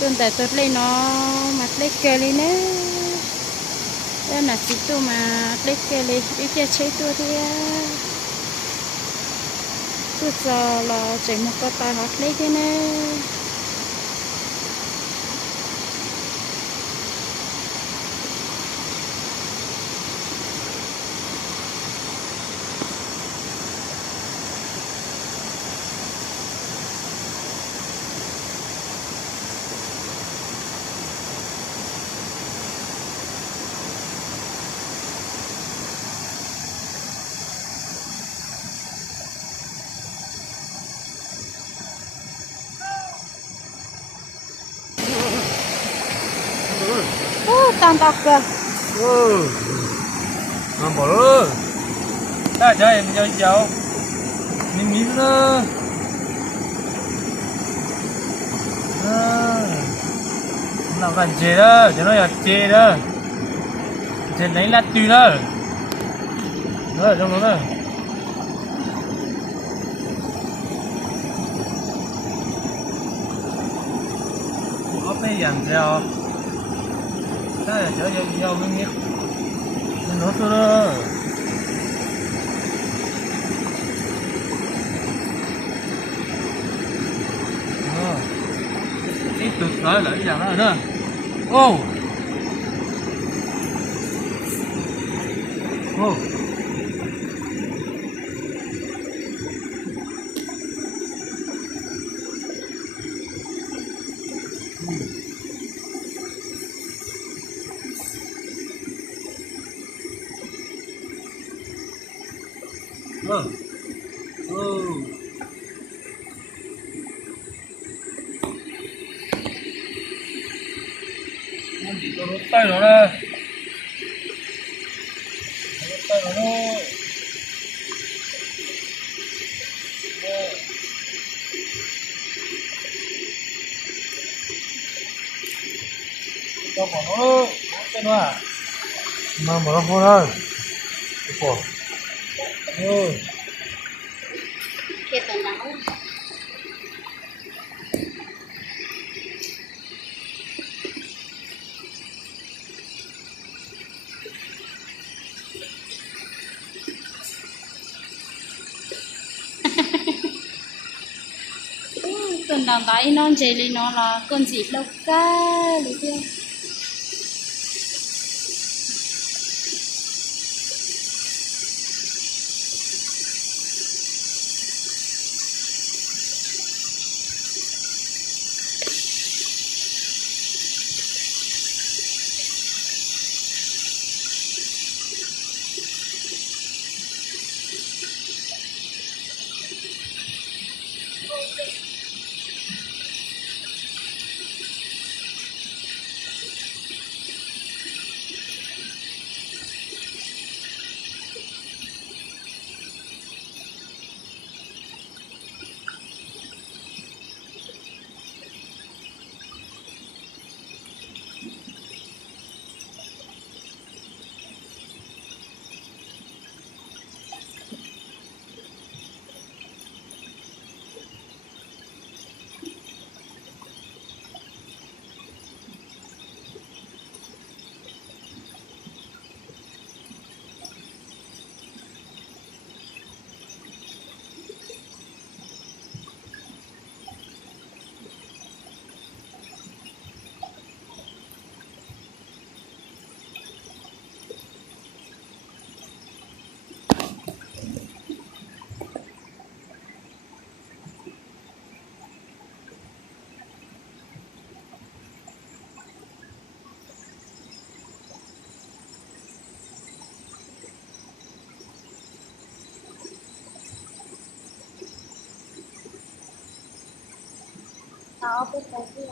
tuần tại tuần lên nó mặt lấy kê lên nè đây là chỉ tu mà lấy kê lên đi chơi chơi tu thì tu giờ là chỉ một cái tài học lấy thế nè tan tóc kìa mà bỏ luôn ta chơi em chơi cháu mình mít nữa làm gần chê đó cho nó là chê đó chê lấy lát tùy đó nó ở trong đó đó có cái dàn theo ta là chở dầu mình biết nó thôi đó tiếp tục nói lại rằng đó nữa ô ô rút tay nó ra rút tay nó thôi cho bỏ nó cái nó à mà bỏ nó thôi bỏ kia tận nắng tuần đàn tay non chạy lên nó là con gì đâu cả được chưa tao biết cái gì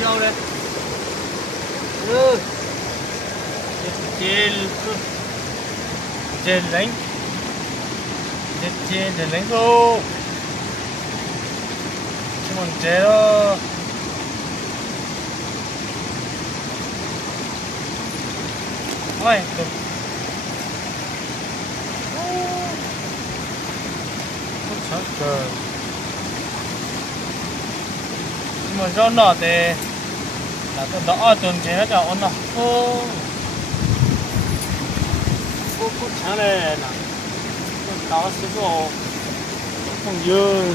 nhau đây. Ừ. Trên trên đánh. Trên để đánh cô. Chứ còn chế đó. Ôi, được. Chắc rồi. Nhưng mà do nọ thì là tôi đỡ tuần chế nó cho ổn nào. Ô sáng này là tôi đỡ sức rồi. Không dư.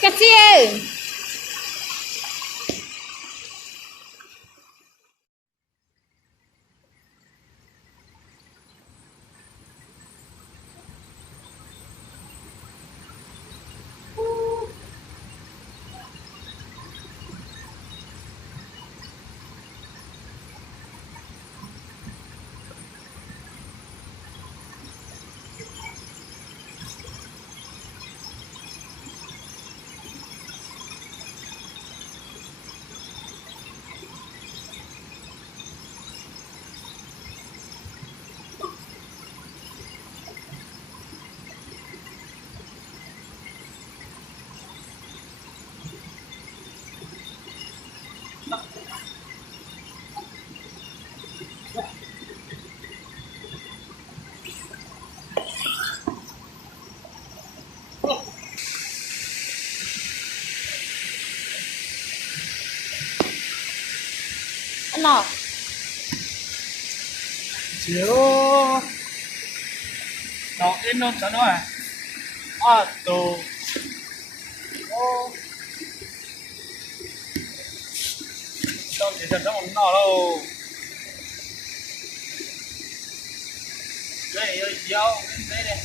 Cà phê. Anh nào? Chiếu đó in nó cho nó à tù ô trong chỉ cần trong một nọ đâu đây ơi dao đây này